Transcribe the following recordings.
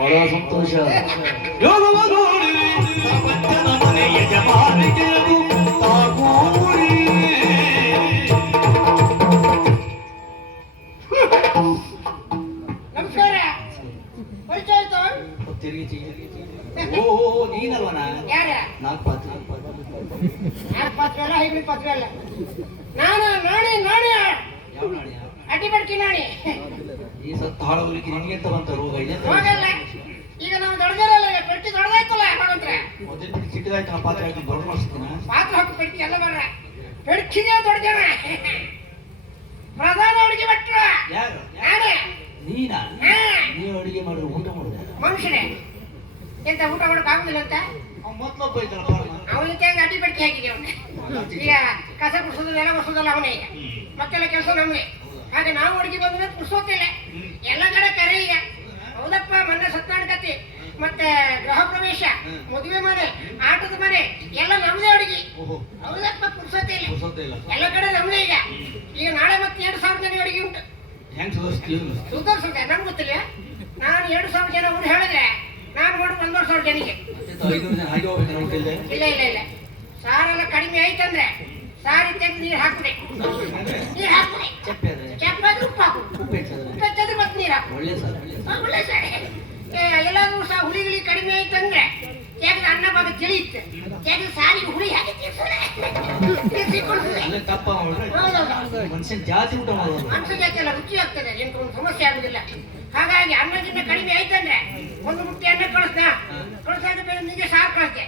ಬಹಳ ಸಂತೋಷ. ಯೋಗವ ನೋಡಿರಿ ಪ್ರಪಂಚದ ಮನೆ ಯಜಮಾನಿಗೆ ಅದು ತಾಗೂರಿ. ನಮಸ್ಕಾರ. ಪರಿಚಯ ಆಯ್ತು? ತಿರುಗಿ ಓ ನೀನಲ್ವನ? ಯಾರ? ನಾಲ್ಕು ಪಾತ್ರ ಅಲ್ಲ, ಐದು ಪಾತ್ರ ಅಲ್ಲ. ನಾನು ನಾಣಿ ಯಾವ ನಾಡಿಯ? ಅಡ್ಡಿಪಡ್ಕಿ ನಾಣಿ. ಈ ಸತ್ತು ಹಾಳೋಗ್ಲಿಕ್ಕೆ ನಿನ್ಗೆ ಅಂತ ಬಂತ ರೋಗ ಇದೆ. ಹೋಗಲ್ಲ. ಈಗ ನಾವು ದೊಡ್ಡದಾರಲ್ಲ, ಪೆಟ್ಟಿ ದೊಡ್ಡದಾಯ್ತಲ್ಲ ಹಾಗಂದ್ರೆ ಮೊದಲು ಬಿಟ್ಟು ಸಿಟ್ಟಿದಾಯ್ತು. ಪಾತ್ರ ಹಾಕಿ ದೊಡ್ಡ ಮಾಡಿಸ್ತೀನ. ಪಾತ್ರ ಹಾಕಿ ಪೆಟ್ಟಿ ಎಲ್ಲ ಬರ್ರ. ಪೆಡ್ಕಿನೇ ದೊಡ್ಡ ಜನ. ಪ್ರಧಾನ ಅಡುಗೆ ಭಟ್ರ ಯಾರು? ನಾನೇ. ನೀನಾ? ನೀವು ಅಡುಗೆ ಮಾಡಿದ್ರೆ ಊಟ ಮಾಡುದ? ಮನುಷ್ಯನೇ ಎಂತ ಊಟ ಮಾಡಕ್ ಆಗುದಿಲ್ಲ ಅಂತ ಮೊದ್ಲೊಬ್ಬ ಇದ್ದಲ್ಲ ಅವನಿಗೆ ಅಡ್ಡಿ ಪಟ್ಟಿ ಹಾಕಿದೆ ಅವನು. ಈಗ ಕಸ ಕುಡಿಸೋದು ನೆಲ ಒರೆಸೋದಲ್ಲ ಅವನೇ. ಈಗ ಮತ್ತೆಲ್ಲ ಕೆಲಸ ನಮ್ಗೆ. ಹಾಗೆ ನಾವು ಅಡುಗೆ ಬಂದ್ರೆ ಕುಡಿಸೋತಿಲ್ಲ. ಎಲ್ಲ ಕಡೆ ಕರೆ ಈಗ. ಹೌದಪ್ಪ, ಮೊನ್ನೆ ಸತ್ಯನಾರಾಯಣ ಕತೆ, ಮತ್ತೆ ಗೃಹ ಪ್ರವೇಶ, ಮದುವೆ ಮನೆ, ಆಟದ ಮನೆ ಎಲ್ಲ ನಮ್ದೇ ಅಡುಗೆ. ಹೌದಪ್ಪ, ಕುಡಿಸೋತಿಲ್ಲ. ಎಲ್ಲ ಕಡೆ ನಮ್ದೇ ಈಗ. ಈಗ ನಾಳೆ ಮತ್ತೆ 2,000 ಜನ ಅಡುಗೆ ಉಂಟು. ಹೆಂಗ್ ಸುಧಾರಿಸ್ತೀವಿ? ಸುಧಾರಿಸುತ್ತೆ. ನಮ್ಗೆ ಗೊತ್ತಿಲ್ಲ. ನಾನು 2,000 ಜನ ಊರು ಹೇಳಿದ್ರೆ ನಾನು ಮಾಡೋದು 1,500 ಜನಿಗೆ. 500 ಜನ ಹಾಗೆ ಹೋಗ್ಬೇಕು. ಇಲ್ಲ ಸಾರೆಲ್ಲ ಕಡಿಮೆ ಆಯ್ತಂದ್ರೆ ಸಾರಿ ತೆಗೆದು ನೀರು ಹಾಕ್ಬಿಡಿ. ನೀರು ಹಾಕ್ಬಿಡಿ. ಚಪ್ಪಾದ್ರೆ ಉಪ್ಪು ಹಾಕು. ಉಪ್ಪು ಹೆಚ್ಚಾದ್ರೆ ಮತ್ತೆ ನೀರು ಹಾಕು. ಒಳ್ಳೆ ಸಾರಿ. ಎಲ್ಲಾದ್ರೂ ಸಹ ಹುಳಿ ಕಡಿಮೆ ಆಯ್ತಂದ್ರೆ ತೆಗೆದು ಅನ್ನ ಭಾಗ ತಿಳಿಯುತ್ತೆ. ತೆಗೆದು ಸಾರಿಗೆ ಹುಳಿ ಹಾಕಿ ಮನುಷ್ಯನ ಜಾತಿ ಊಟ ಮಾಡೋದು. ಮನುಷ್ಯ ಜಾತಿ ಎಲ್ಲ ರುಚಿ ಆಗ್ತದೆ. ಎಂತ ಒಂದು ಸಮಸ್ಯೆ ಆಗುದಿಲ್ಲ. ಹಾಗಾಗಿ ಅನ್ನದಿಂದ ಕಡಿಮೆ ಆಯ್ತಂದ್ರೆ ಒಂದು ಮುಟ್ಟಿ ಅನ್ನ ಕಳಿಸಾದ ಬೇರೆ ನಿಮಗೆ ಸಾರು ಕಳಿಸ್ತೆ.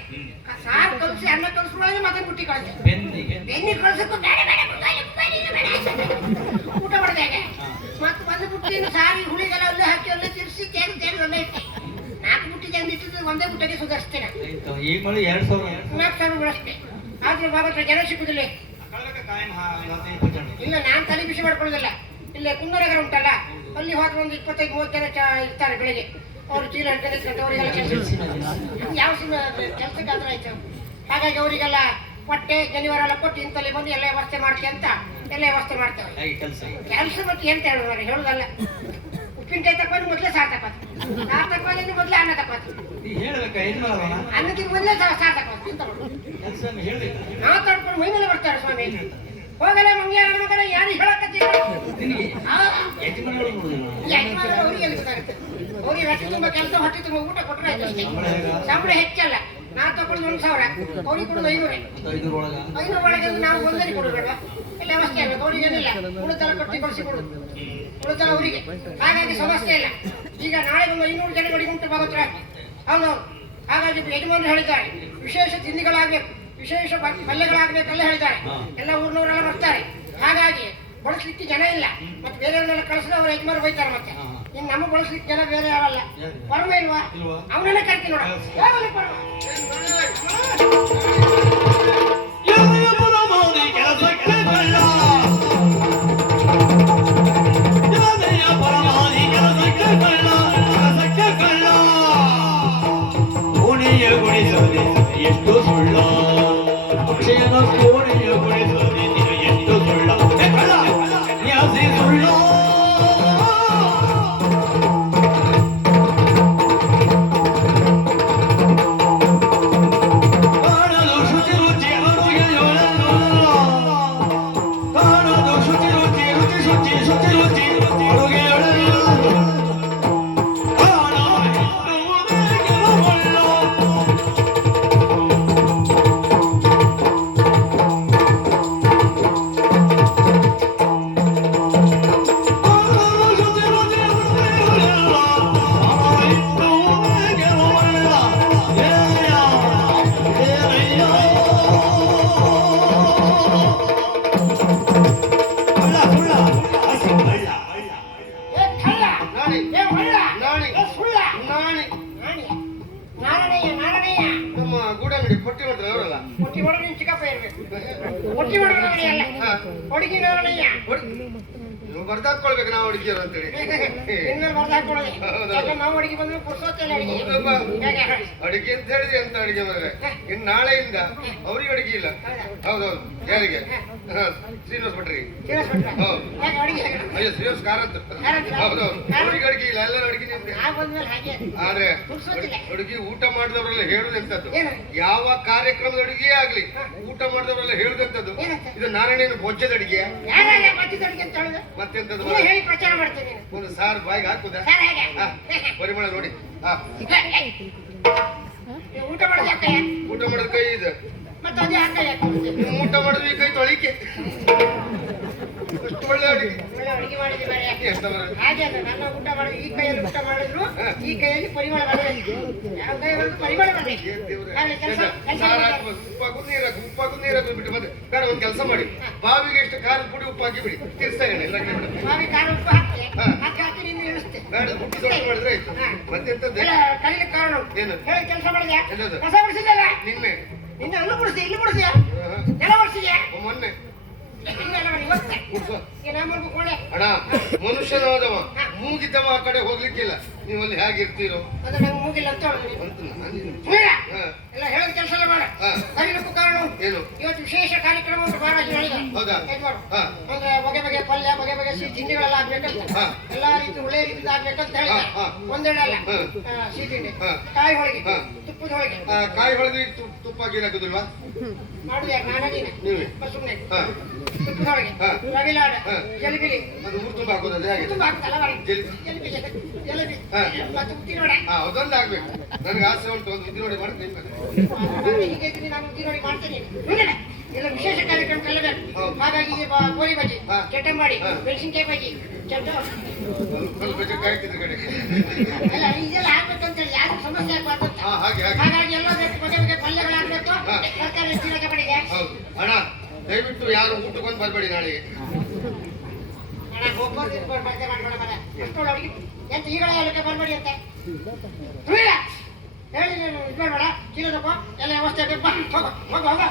ಸಾರು ಕಲಿಸಿ ಅನ್ನ ಕಲಿಸ್ಕೊಳ್ಳೋದು ಮತ್ತೆ ಮುಟ್ಟಿ ಕಳಿಸ್ತೆ. ಬೆನ್ನಿ ಕಳ್ಸಕ್ಕೂ ಬೇಡ ಊಟ ಮಾಡಿದಾಗ ಮತ್ತೆ ಒಂದು ಮುಟ್ಟಿನ ಸಾರಿ ಹುಳಿಗೆಲ್ಲ ಅಲ್ಲೇ ಹಾಕಿ ಅಲ್ಲೇ ತಿರ್ಸಿ ತೆಗೆದು ಅಲ್ಲೇ ಇಟ್ಟೆ. 4 ಮುಟ್ಟಿ ತೆಗೆದು ಇಟ್ಟಿದ್ದು ಒಂದೇ ಮುಟ್ಟಿಗೆ ಸುಧಾರಿಸ್ತೇನೆ. 4,000 ಬಳಸ್ತೇನೆ. ಆದ್ರೆ ಬಾಬತ್ರ ಜನ ಸಿಗುದಿಲ್ಲ. ಇಲ್ಲ, ನಾನು ತಲೆ ಬಿಸಿ ಮಾಡ್ಕೊಳ್ಳೋದಿಲ್ಲ. ಇಲ್ಲೇ ಕುಂದನಗರ ಉಂಟಲ್ಲ, ಅಲ್ಲಿ ಹೋದ್ರೆ ಒಂದು 25-30 ಜನ ಇರ್ತಾರೆ ಬೆಳಿಗ್ಗೆ. ಅವ್ರು ಚೀಲ ಹಿಡ್ಕೊಂಡು ಅವರಿಗೆಲ್ಲ ಯಾವ ಕೆಲಸಕ್ಕೆ ಆದ್ರೆ ಆಯ್ತು. ಹಾಗಾಗಿ ಅವರಿಗೆಲ್ಲ ಹೊಟ್ಟೆ ಜನಿವಾರ ಎಲ್ಲ ಕೊಟ್ಟು ಇಂತಲ್ಲಿ ಬಂದು ಎಲ್ಲ ವ್ಯವಸ್ಥೆ ಮಾಡ್ತೆ ಅಂತ ಎಲ್ಲ ವ್ಯವಸ್ಥೆ ಮಾಡ್ತೇವೆ. ಕೆಲಸ ಮತ್ತೆ ಎಂತ ಹೇಳುದಲ್ಲ. ಉಪ್ಪಿನಕಾಯಿ ತಕ್ಕೊಂಡು ಮೊದಲೇ ಸಾರು ತಕ್ಕೋದು. ಸಾರು ತಕ್ಕೊಂಡು ಮೊದಲೇ ಅನ್ನ ತಕ್ಕೋದು. ಅನ್ನಕ್ಕಿಂತ ಮೊದಲೇ ಸಾರು ತಕ್ಕೋದು. ಮಾತಾಡ್ಕೊಂಡು ಮೈ ಮೇಲೆ ಬರ್ತಾರೆ ಸ್ವಾಮಿ. ಹೋಗಲ್ಲ ಮಂಗ್ಯ ಮಗನ ಯಾರು ಹೇಳಕತ್ತೀರ? ಅವ್ರಿಗೆ ಹೊಟ್ಟೆ ತುಂಬ ಕೆಲಸ, ಹೊಟ್ಟೆ ತುಂಬ ಊಟ ಕೊಟ್ಟರೆ ಆಯ್ತು ಅಷ್ಟೇ. ಸಂಬಳ ಹೆಚ್ಚಲ್ಲ. ನಾ ತಗೊಳ್ಳೋದು 1,000, ಅವ್ರಿಗೆ ಕೊಡೋದು 500 ಒಳಗೆ ನಾವು ಒಂದರಿ ಕೊಡಬೇಡವಾ? ಎಲ್ಲ ಅವಸ್ಥೆ ಅಲ್ಲ. ಅವ್ರಿಗೇನಿಲ್ಲ, ಉಳಿದೆಲ್ಲ ಕೊಟ್ಟು ಕಳಿಸಿಕೊಡೋದು. ಉಳಿದೆಲ್ಲ ಅವರಿಗೆ. ಹಾಗಾಗಿ ಸಮಸ್ಯೆ ಇಲ್ಲ. ಈಗ ನಾಳೆ ಒಂದು 500 ಜನಗಳಿಗೆ ಉಂಟು ಭಾಗತ್ರ. ಹೌದು. ಹಾಗಾಗಿ ಯಜಮಾನರು ಹೇಳಿದ್ದಾರೆ ವಿಶೇಷ ತಿಂಡಿಗಳಾಗಬೇಕು, ವಿಶೇಷ ಪಲ್ಯಗಳಾಗಬೇಕೆಲ್ಲ ಹೇಳಿದ್ದಾರೆ. ಎಲ್ಲ ಊರಿನವರೆಲ್ಲ ಬರ್ತಾರೆ. ಹಾಗಾಗಿ ಬಳಸ್ಲಿಕ್ಕೆ ಜನ ಇಲ್ಲ. ಮತ್ತೆ ಬೇರೆಯವ್ರನ್ನೆಲ್ಲ ಕಳಿಸಿದ್ರೆ ಅವ್ರ ಯಜಮಾನ ಬೈತಾರೆ. ಮತ್ತೆ ಇನ್ನು ನಮಗೆ ಬಳಸ್ಲಿಕ್ಕೆ ಜನ ಬೇರೆ ಯಾರಲ್ಲ. ಪರಮ ಇಲ್ವಾ? ಅವನನ್ನೇ ಕರ್ತಿ ನೋಡ. ಎಷ್ಟು ಸುಳ್ಳ ಅಕ್ಷಯನ ಕೋಣೆಯ ಗುಣಿಸದೆ ಎಷ್ಟು ಸುಳ್ಳ ನ್ಯಾಸಿ ಸುಳ್ಳ. ಕಾಣಲು ಶುಚಿ ರುಚಿ ಅಡುಗೆಯೊಳಲ್ಲ, ಕಾಣಲು ಶುಚಿ ರುಚಿ ರುಚಿ ಶುಚಿ ಶುಚಿ ರುಚಿ ಅಡುಗೆಯೊಳಲ್ಲ. ನೀವು ಬರ್ದಾಕೊಳ್ಬೇಕು ನಾವು ಅಡಿಗೆಯರು ಅಂತೇಳಿ. ಇನ್ಮೇಲೆ ಬರ್ದು ಹಾಕೊಳ್ಳೋದು. ಹೌದು. ಯಾಕಂದ್ರೆ ನಾವು ಅಡಿಗೆ ಬಂದ್ರೆ ಪುರ್ಸೊತ್ತಿಲ್ಲ ಅಡಿಗೆ. ಹೌದಪ್ಪ. ಹೇಗೆ? ಅಡಿಗೆ ಅಂತ ಹೇಳಿದ್ರೆ ಎಂತ ಅಡಿಗೆ ಮರೆ ಇನ್ನು ನಾಳೆಯಿಂದ ಅವ್ರಿಗೆ ಅಡಿಗೆ ಇಲ್ಲ. ಹೌದೌದು. ಯಾರಿಗೆ? ಶ್ರೀನಿವಾಸ ಭಟ್ರಿಗೆ. serious ಬಿಟ್ರೆ? ಹೌದು. ಹೇಗೆ ಅಡಿಗೆ ಹೇಗೆ? ಅಯ್ಯೋ ಶ್ರೀನಿವಾಸ ಕಾರಂತ. ಹೌದೌದು. ಅವ್ರಿಗೆ ಅಡಿಗೆ ಇಲ್ಲ, ಎಲ್ಲರೂ ಅಡಿಗೆ ನಿಮ್ಗೆ. ನಾ ಬಂದ್ಮೇಲೆ ಹಾಗೆ ಆದ್ರೆ ಪುರ್ಸೊತ್ತಿಲ್ಲ. ಅಡುಗೆ ಊಟ ಮಾಡಿದವರೆಲ್ಲ ಹೇಳುದೆಂತದ್ದು, ಏನು? ಯಾವ ಕಾರ್ಯಕ್ರಮದ ಅಡುಗೆ ಆಗ್ಲಿ ಊಟ ಮಾಡಿದವರೆಲ್ಲ ಹೇಳುದೆಂತದ್ದು, ಏನಂತ? ಇದು ನಾರಾಯಣನ ಬೊಜ್ಜದ ಅಡಿಗೆ ಯಾರಲ್ಲ ಮತ್ತಿದ ಅಡಿಗೆ ಅಂತ ಹೇಳಿದ್ರೆ? ಮತ್ತೆಂತದ್ದು ನೀನು ಹೇಳಿ ಪ್ರಚಾರ ಮಾಡ್ತೀನಿ ನೀನು. ಒಂದು ಸಾರು ಬಾಯಿಗೆ ಹಾಕುದಾ? ಸರ್ ಹೇಗೆ? ಹಾ, ಪರಿಮಳ ನೋಡಿ. ಹಾ, ನೀವು ಊಟ ಮಾಡೋದು ಯಾಕೆ? ಊಟ ಮಾಡೋದ್ ಕೈ ಇದು, ಮತ್ತೆ ಅದೇ ಹಾಕ ಯಾಕೆ? ನೀವು ಊಟ ಮಾಡಿದ್ವಿ ಕೈ ತೊಳಿಕೆ. ಅಷ್ಟು ಒಳ್ಳೆ ಅಡಿಗೆ. ಒಳ್ಳೆ ಅಡಿಗೆ ಮಾಡಿದ್ವಿ ಬೇರೆ. ಎಂತ ಮಾರ್ರೆ? ಹಾಗೆ ಅದು ನನ್ನ ಊಟ ಮಾಡಿದ್ರು ಈ ಕೈಯಲ್ಲಿ ಊಟ ಮಾಡಿದ್ರು ಈ ಕೈಯಲ್ಲಿ ಪರಿಮಳ ಬರಬೇಕು. ಯಾವ ಕೈ ಬಂದು ಪರಿಮಳ ಬರಬೇಕು. ಏನ್ ದೇವ್ರೆ? ಹಾಗೆ ಕೆಲಸ ಸಾರು ಹಾಕ್ಬೋದು, ಉಪ್ಪಾಕು ನೀರು ಹಾಕಿ ಬಿಟ್ಟು ಮತ್ತೆ ಬೇಡ ಒಂದು ಕೆಲಸ ಮಾಡಿ, ಬಾವಿಗೆ ಎಷ್ಟು ಖಾರದ ಪುಡಿ ಉಪ್ಪು ಹಾಕಿ ಬಿಡಿ, ತಿರ್ಸ್ತಾ ಇಲ್ಲ ಮಾವಿ ಖಾರ ಉಪ್ಪು ಹಾಕಿ ಹಾಕಿ ನೀನು ಇಳಿಸ್ತೆ. ಬೇಡ ಹುಟ್ಟಿ ದೊಡ್ಡ ಮಾಡಿದ್ರೆ ಆಯ್ತು. ಮತ್ತೆಂತದ್ದು ಎಲ್ಲ ಕೈಲಿ ಕಾರಣ ಏನು? ಹೇಳಿ ಕೆಲಸ ಮಾಡಿದ್ಯಾ? ಎಲ್ಲದು? ಕಸ ಬಿಡಿಸಿದ್ದಲ್ಲ ನಿನ್ನೆ ನಿನ್ನ ಅಲ್ಲೂ ಬಿಡಿಸಿ ಇಲ್ಲಿ ಬಿಡಿಸಿಯಾ ನೆಲ ಬಿಡಿಸಿದ್ಯಾ ಮೊನ್ನೆ ಹಿಂಗೆಲ್ಲ ಮಾಡಿ ಇವತ್ತೆ ಕುಡ್ಸೋ. ಏನ ಮಾಡ್ಬೇಕು ಒಳ್ಳೆ ಅಣ್ಣ ಮನುಷ್ಯನಾದವ ಮೂಗಿದ್ದವ ಆ ಕಡೆ ಹೋಗ್ಲಿಕ್ಕಿಲ್ಲ. ನೀವಲ್ಲಿ ಹೇಗಿರ್ತೀರೋ ಅದು ನಂಗೆ ಮೂಗಿಲ್ಲ ಅಂತ ಹೇಳಿದ್ರಿ ಅಂತ ನಾನು. ಸುಳ್ಳ? ಹಾ. ಎಲ್ಲ ಹೇಳಿದ ಕೆಲಸ ಎಲ್ಲ ಮಾಡ ಹಾ. ಕರಿಲುಪ್ಪು ಕಾರಣ ಏನು? ಇವತ್ತು ವಿಶೇಷ ಕಾರ್ಯಕ್ರಮ ಉಂಟು ಬಾರಾಜಿ ಹೇಳಿದ ಹೌದಾ? ಯಜಮಾನ ಹಾ. ಅಂದ್ರೆ ಬಗೆ ಬಗೆ ಪಲ್ಯ ಬಗೆ ಬಗೆ ಸಿಹಿ ತಿಂಡಿಗಳೆಲ್ಲ ಆಗ್ಬೇಕಂತ ಹಾ. ಎಲ್ಲಾ ರೀತಿ ಒಳ್ಳೆ ರೀತಿ ಆಗ್ಬೇಕಂತ ಹೇಳಿದ ಹಾ. ಒಂದೇಳಲ್ಲ ಹಾ. ಸಿಹಿ ತಿಂಡಿ ಹಾ. ಕಾಯಿ ಹೋಳಿಗೆ ಹಾ. ತುಪ್ಪದ ಹೋಳಿಗೆ ಕಾಯಿ ಹೊಳೆದು ತುಪ್ಪ ಗೀರು ಹಾಕುದಿಲ್ವಾ? ಮಾಡುದು ಯಾರು ನಾನೇ ನೀನೆ ನೀವೇ? ಸುಮ್ಮನೆ ಹಾ. ತುಪ್ಪದ ಹೋಳಿಗೆ ಹಾ. ರವಿಲಾಡ ಹಾ. ಜಲಿಬಿಲಿ ಅದು ಊರು ತುಂಬ ಹಾಕೋದಲ್ಲ ಹೇಗೆ? ತುಂಬ ಆಗ್ತಲ್ಲ ಮಾಡಿ ಜಲಿಬಿ. ಜಲಿಬಿ ಜಲಿಬಿ ಹಾ. ಮತ್ತೆ ಉದ್ದಿನೋಡ ಹಾ, ಅದೊಂದು ಆಗ್ಬೇಕು. ನನಗೆ ಆಸೆ ಉಂಟು, ಒಂದು ಉದ್ದಿ ನೋಡಿ ಮಾಡಿ ತಿನ್ಬೇಕು. ಹೀಗೆ ಇದ್ದೀನಿ, ನಾನು ಉದ್ದಿನೋಡಿ ಮಾಡ್ತೇನೆ ನೋಡೋಣ. ಎಲ್ಲ ವಿಶೇಷ ಕಾರ್ಯಕ್ರಮ ಕಲ್ಲಬೇಕು. ಹೌದು. ಹಾಗಾಗಿ ಗೋಳಿ ಬಜ್ಜಿ ಹಾ. ಚಟ್ಟಂಬಾಡಿ ಹಾ. ಮೆಣಸಿನ್ಕಾಯಿ ಬಜ್ಜಿ ಚಟ್ಟ ಸ್ವಲ್ಪ ಬೇಕಾಗಿ ಹಾಕಿದ್ರೆ ಕಡೆ. ಎಲ್ಲ ಇದೆಲ್ಲ ಹಾಕ್ಬೇಕಂತ ಹೇಳಿ ಯಾರು ಸಮಸ್ಯೆ ಆಗ್ಬಾರ್ದು ಅಂತ. ಹಾ, ಹಾಗೆ ಹಾಗೆ. ಹಾಗಾಗಿ ಎಲ್ಲ ಬೇಕು ಬಗೆ ಬಗೆ ಪಲ್ಯಗಳಾಗಬೇಕು. ಹಾ. ಸರ್ಕಾರ ಎಷ್ಟು ದಿನ ತಗೊಂಡಿದೆ ಹೌದು. ಅಣ್ಣ ದಯವಿಟ್ಟು ಯಾರು ಊಟಕ್ಕೊಂದು ಬರಬೇಡಿ ನಾಳೆಗೆ. ಅಣ್ಣ ಒಬ್ಬರು ಇರ್ಬೋದು ಮಧ್ಯೆ ಮಾಡ್ಬೇಡ ಮನೆ ಅಷ್ಟೊಳ್ಳೆ ಅವ್ರಿಗೆ ಎಂತ ಈಗಲೇ ಹೇಳಕ್ಕೆ ಬರಬೇಡಿ ಅಂತ ಸುಳ್ಳ ಹೇಳಿ ನೀನು ಇದು ಮಾಡಬೇಡ ಚೀಲ ತಗೋ ಎಲ್ಲ ವ್ಯವಸ್ಥೆ ಬೇಕು ಹೋಗ ಹೋಗ ಹೋಗ